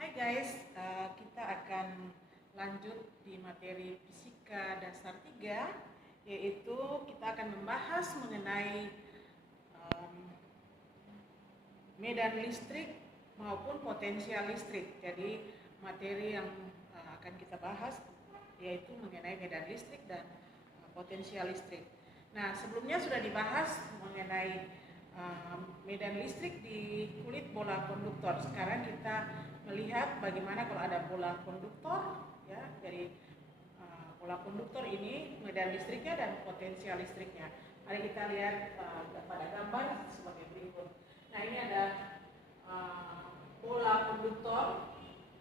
Hai guys, kita akan lanjut di materi fisika dasar 3, yaitu kita akan membahas mengenai medan listrik maupun potensial listrik. Jadi materi yang akan kita bahas yaitu mengenai medan listrik dan potensial listrik. Nah, sebelumnya sudah dibahas mengenai medan listrik di kulit bola konduktor. Sekarang kita melihat bagaimana kalau ada bola konduktor, ya. Jadi bola konduktor ini medan listriknya dan potensial listriknya. Mari kita lihat pada gambar sebagai berikut. Nah, ini ada bola konduktor,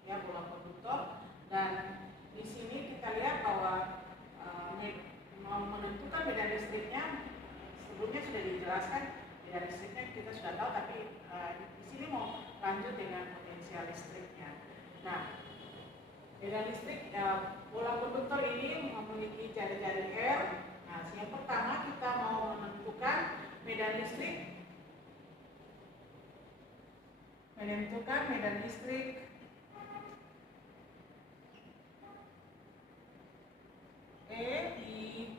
ya, bola konduktor, dan di sini kita lihat bahwa menentukan medan listriknya sebelumnya sudah dijelaskan. Medan listriknya kita sudah tahu, tapi di sini mau lanjut dengan potensial listriknya. Nah, medan listrik bola konduktor ini memiliki jari-jari R. Nah, yang pertama kita mau menentukan medan listrik E di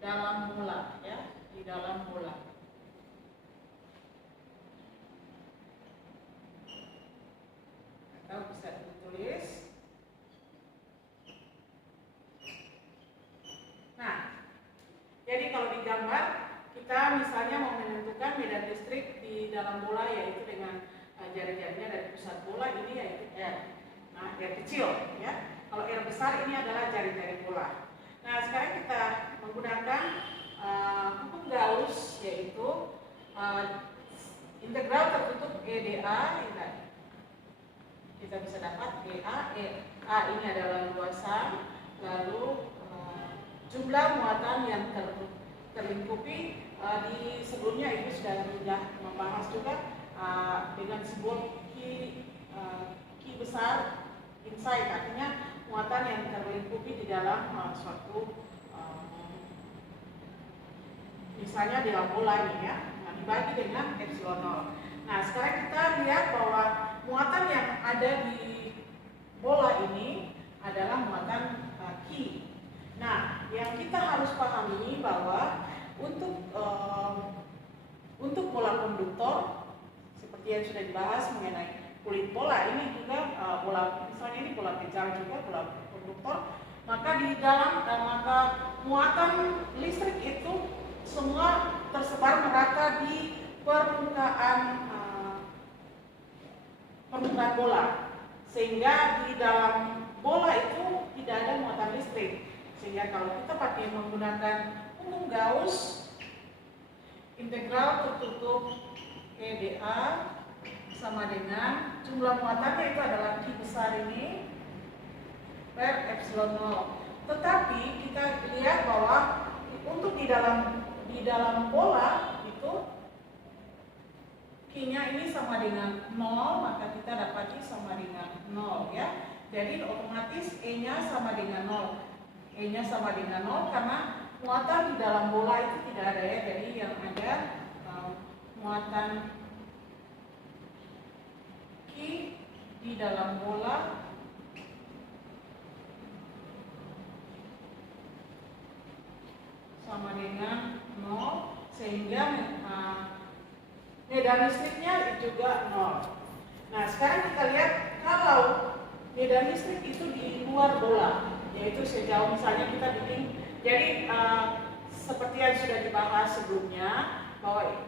dalam bola, ya, di dalam bola. Atau bisa ditulis. Nah, jadi kalau di gambar kita misalnya mau menentukan medan listrik di dalam bola, yaitu dengan jari-jarinya dari pusat bola ini yaitu R. Nah, R kecil, ya. Kalau R besar ini adalah jari-jari bola. Nah, sekarang kita menggunakan hukum Gauss, yaitu integral tertutup EdA. Kita bisa dapat A ini adalah luasan, lalu jumlah muatan yang terlingkupi. Di sebelumnya Ibu sudah membahas juga dengan simbol Q besar, inside, artinya muatan yang terlingkupi di dalam suatu misalnya di dalam bola ini, ya. Nah, dibagi dengan epsilon 0. Nah, sekarang kita lihat bahwa muatan yang ada di bola ini adalah muatan Q. Nah, yang kita harus pahami bahwa untuk bola konduktor, seperti yang sudah dibahas mengenai kulit bola, ini juga bola, misalnya ini bola kejar juga, bola konduktor, maka di dalam maka muatan listrik itu semua tersebar merata di permukaan bola, sehingga di dalam bola itu tidak ada muatan listrik. Sehingga kalau kita pakai menggunakan hukum Gauss, integral tertutup EdA sama dengan jumlah muatannya itu adalah Q besar ini per epsilon 0. Tetapi kita lihat bahwa untuk di dalam bola itu Q-nya ini sama dengan 0, maka kita dapati sama dengan 0, ya. Jadi otomatis E-nya sama dengan 0. E-nya sama dengan 0 karena muatan di dalam bola itu tidak ada, ya. Jadi yang ada muatan Q di dalam bola sama dengan 0, sehingga medan listriknya juga 0. Nah, sekarang kita lihat kalau medan listrik itu di luar bola, yaitu sejauh misalnya kita bikin, jadi seperti yang sudah dibahas sebelumnya bahwa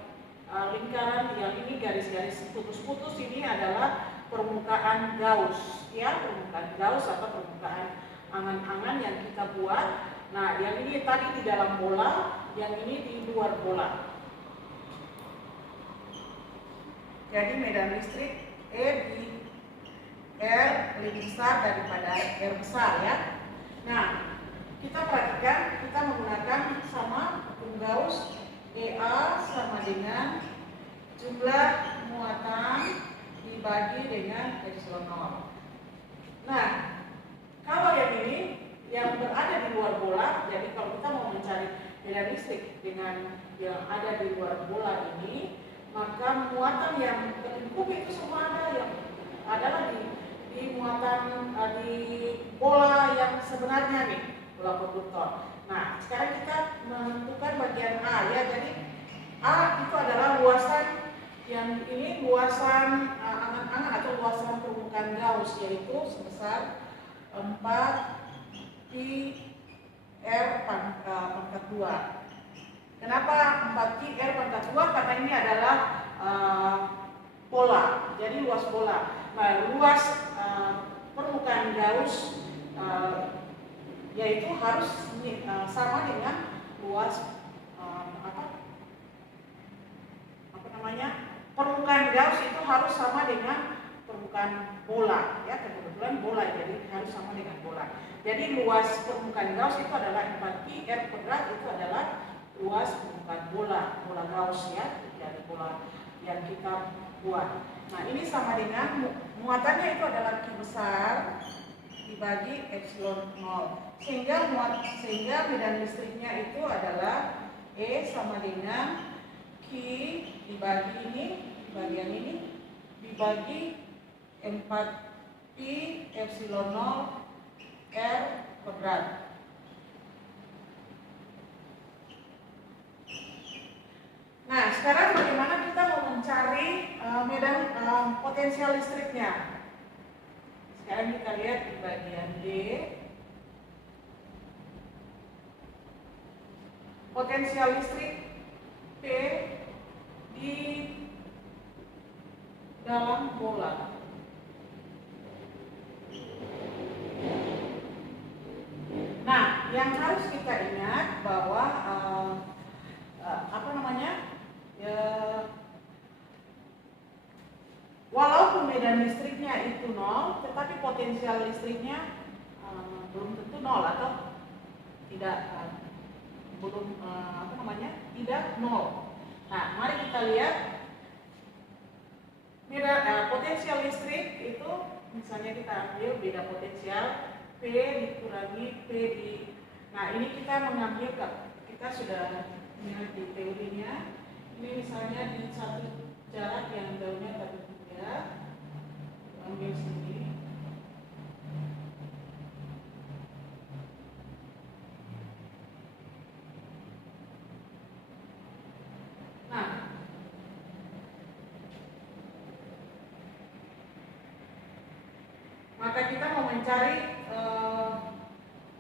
lingkaran yang ini garis-garis putus-putus ini adalah permukaan Gauss, ya, permukaan Gauss atau permukaan angan-angan yang kita buat. Nah, yang ini tadi di dalam bola, yang ini di luar bola. Jadi medan listrik E di R lebih besar daripada R besar, ya. Nah, kita perhatikan, kita menggunakan sama hukum Gauss, EA sama dengan jumlah muatan dibagi dengan epsilon 0. Nah, kalau yang ini yang berada di luar bola, jadi kalau kita mau mencari medan listrik dengan yang ada di luar bola ini, maka muatan yang terlingkup itu semua ada yang adalah di dari bola yang sebenarnya nih, bola konduktor. Nah, sekarang kita menentukan bagian A ya. Jadi A itu adalah luasan yang ini luasan angan-angan atau luasan permukaan Gauss, yaitu sebesar 4 pi R pangkat 2. Kenapa 4 pi R pangkat 2? Karena ini adalah bola, jadi luas bola. Nah, luas permukaan Gauss yaitu harus sama dengan luas permukaan Gauss itu harus sama dengan permukaan bola ya, kebetulan bola jadi harus sama dengan bola. Jadi luas permukaan Gauss itu adalah 4 pi R kuadrat, itu adalah luas permukaan bola Gauss ya, dari bola yang kita buat. Nah, ini sama dengan muatannya itu adalah Q besar dibagi epsilon 0, sehingga medan listriknya itu adalah E sama dengan Q dibagi ini, bagian ini dibagi 4 pi epsilon 0 R kuadrat. Nah, sekarang bagaimana kita mau mencari medan potensial listriknya? Sekarang kita lihat di bagian D. Potensial listrik P di dalam bola. Nah, yang harus kita ingat bahwa walaupun medan listriknya itu 0, tetapi potensial listriknya belum tentu 0 atau tidak tidak 0. Nah, mari kita lihat potensial listrik itu, misalnya kita ambil beda potensial P dikurangi P di. Nah, ini kita mengambil, kita sudah melihat di teorinya. Ini misalnya di satu jarak yang jauhnya dari 3, ambil sini. Nah, maka kita mau mencari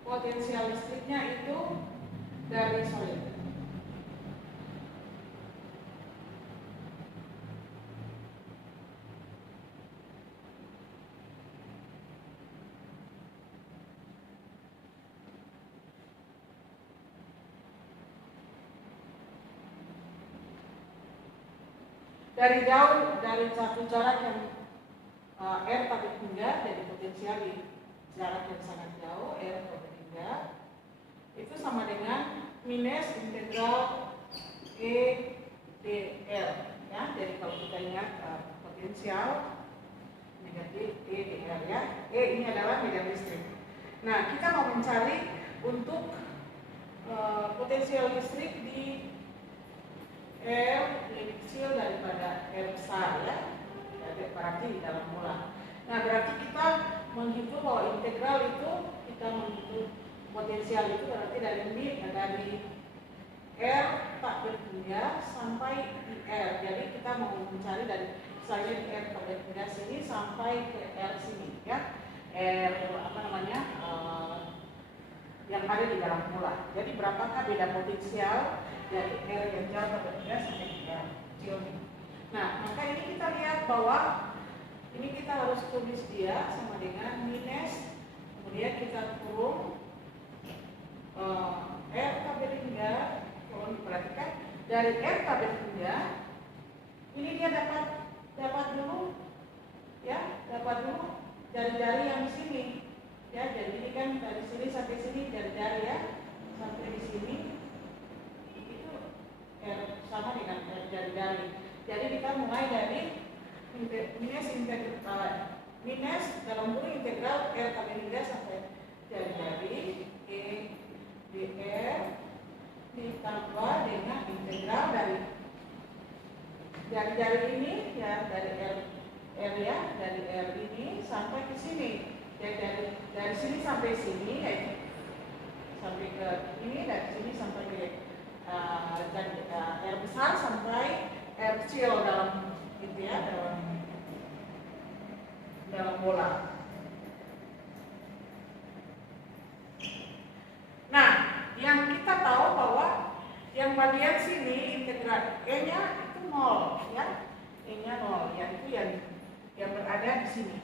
potensial listriknya itu dari solid. Dari jauh, dari satu jarak yang R pada 3, dari potensial di jarak yang sangat jauh, R pada 3, itu sama dengan minus integral E dl ya. Jadi kalau kita ingat potensial negatif E dl ya. E ini adalah medan listrik. Nah, kita mau mencari untuk potensial listrik di R lebih kecil daripada R besar ya. Berarti di dalam bola. Nah, berarti kita menghitung bahwa integral itu, kita menghitung potensial itu berarti dari R tak berpindah sampai di R. Jadi kita mau mencari dari misalnya di R tak berpindah sini sampai ke R sini ya. R yang ada di dalam bola. Jadi berapakah beda potensial dari R yang jauh tak berpindah sampai ke R kecil ini. Nah, maka ini kita lihat bahwa ini kita harus tulis dia sama dengan minus, kemudian kita kurung R tabel hingga, kalau diperhatikan dari R tabel hingga ini dia dapat dulu jari-jari yang di sini ya. Jadi ini kan dari sini sampai sini jari-jari ya, sampai di sini itu R sama dengan R jari-jari. Jadi kita mulai dari minus dalam kurung integral R tabel hingga sampai jari-jari E dr ditambah dengan integral dari jari-jari ini ya, dari R ya, dari R ini sampai ke sini Ya, dari sini sampai sini, ya, sampai ke ini, dari sini sampai ke R besar sampai R kecil dalam gitu ya, dalam bola. Nah, yang kita tahu bahwa yang bagian sini integral E-nya itu 0 ya. E-nya 0, yaitu yang berada di sini.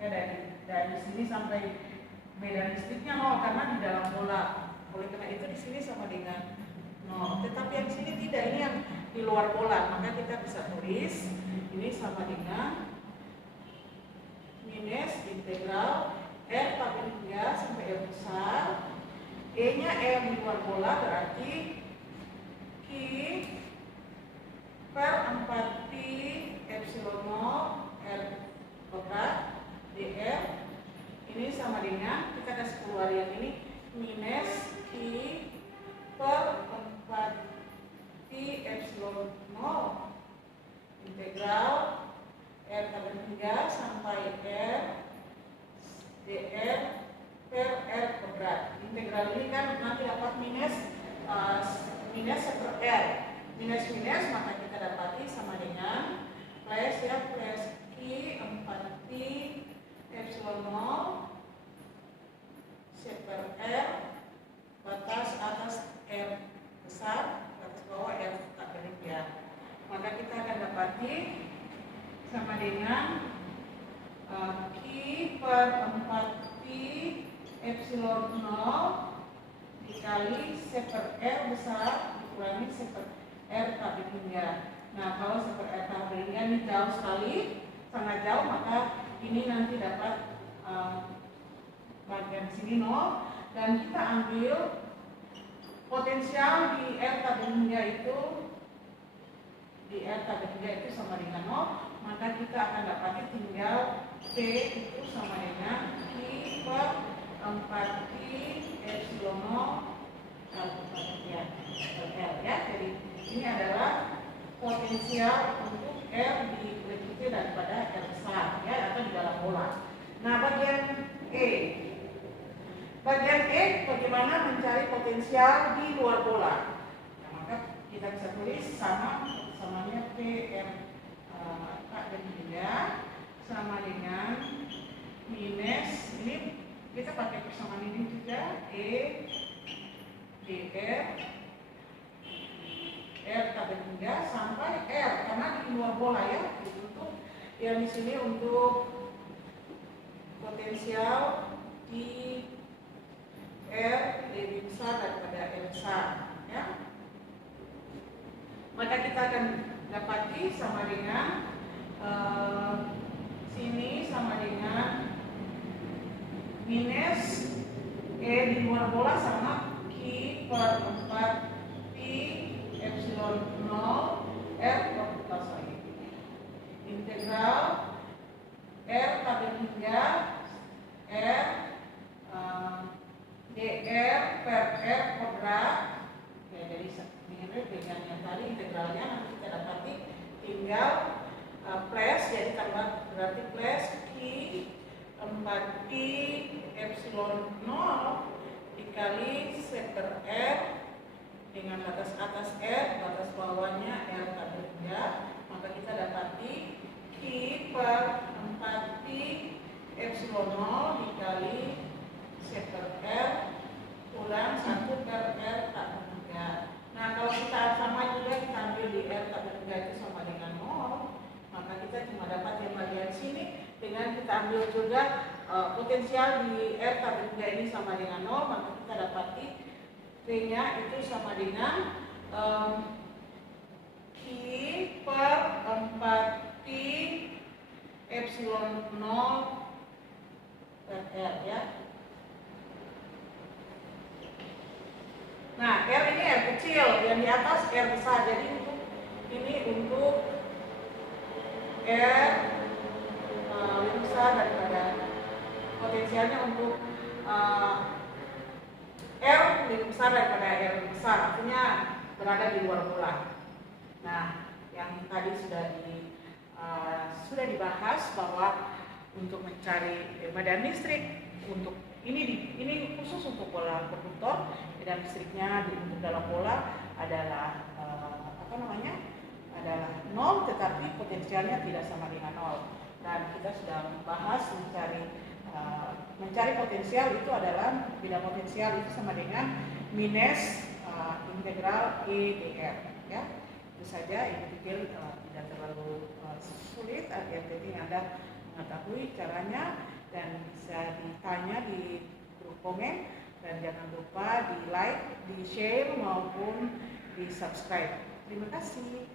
Ya, dari sini sampai medan listriknya 0 karena di dalam bola. Oleh karena itu di sini sama dengan 0. Tetapi yang sini tidak, ini yang di luar bola. Maka kita bisa tulis ini sama dengan minus integral R pangkat 3 sampai R besar. E-nya M di luar bola berarti Q per 4pi epsilon 0 R kuadrat dr. Ini sama dengan, kita kasih keluar yang ini, minus Q per 4pi epsilon 0 integral R pangkat 3 sampai R dr per R kuadrat. Integral ini kan nanti dapat minus per R. Minus maka kita dapati sama dengan plus ya, plus Q 4pi epsilon 0 per R batas atas R besar, batas bawah R tak garis ya. Maka kita akan dapati sama dengan Q per 4pi epsilon 0 dikali C per R besar dikurangi C per R pangkat 3. Nah, kalau C per R pangkat 3 ini jauh sekali, sangat jauh, maka ini nanti dapat bagian sini 0, dan kita ambil potensial di R pangkat 3 itu, sama dengan 0, maka kita akan dapati tinggal P itu sama dengan Q per 4pi epsilon 0 R ya. Jadi ini adalah potensial untuk R di lebih kecil daripada R besar ya, atau di dalam bola. Nah, bagian E. Bagian E bagaimana mencari potensial di luar bola. Nah, maka kita bisa tulis samanya PR dan 3 sama dengan minus, ini kita pakai persamaan ini juga, E dr R pangkat 3 sampai R, karena di luar bola ya. Untuk yang di sini untuk potensial di R lebih besar daripada R besar ya. Maka kita akan dapati sama dengan sini sama dengan minus E di luar bola sama Q per 4pi epsilon 0 R kuadrat integral R pangkat 3 R dr per R kuadrat. Ya, jadi mirip dengan yang tadi integralnya, nanti kita dapati tinggal plus, jadi tambah berarti plus Q 4pi epsilon 0 dikali C per R dengan batas atas R, batas bawahnya R pangkat 3, maka kita dapati Q per 4pi epsilon 0 dikali C per R kurang 1 per R pangkat 3. Nah, kalau kita sama juga kita ambil di R pangkat 3 itu sama dengan 0, maka kita cuma dapat yang bagian sini. Dengan kita ambil juga potensial di R pangkat 3 ini sama dengan 0, maka kita dapati V-nya itu sama dengan Q per 4pi epsilon 0 per R ya. Nah, R ini R kecil, yang di atas R besar. Jadi untuk R lebih besar daripada potensialnya untuk R lebih besar daripada R besar, artinya berada di luar bola. Nah, yang tadi sudah dibahas bahwa untuk mencari medan listrik untuk ini khusus untuk pola konduktor. Medan listriknya untuk dalam pola adalah adalah 0, tetapi potensialnya tidak sama dengan 0. Dan kita sudah membahas mencari potensial itu adalah bila potensial itu sama dengan minus integral E dr, ya. Itu saja, ini pikir tidak terlalu sulit. Yang penting Anda mengetahui caranya dan bisa ditanya di grup komen, dan jangan lupa di like, di share maupun di subscribe. Terima kasih.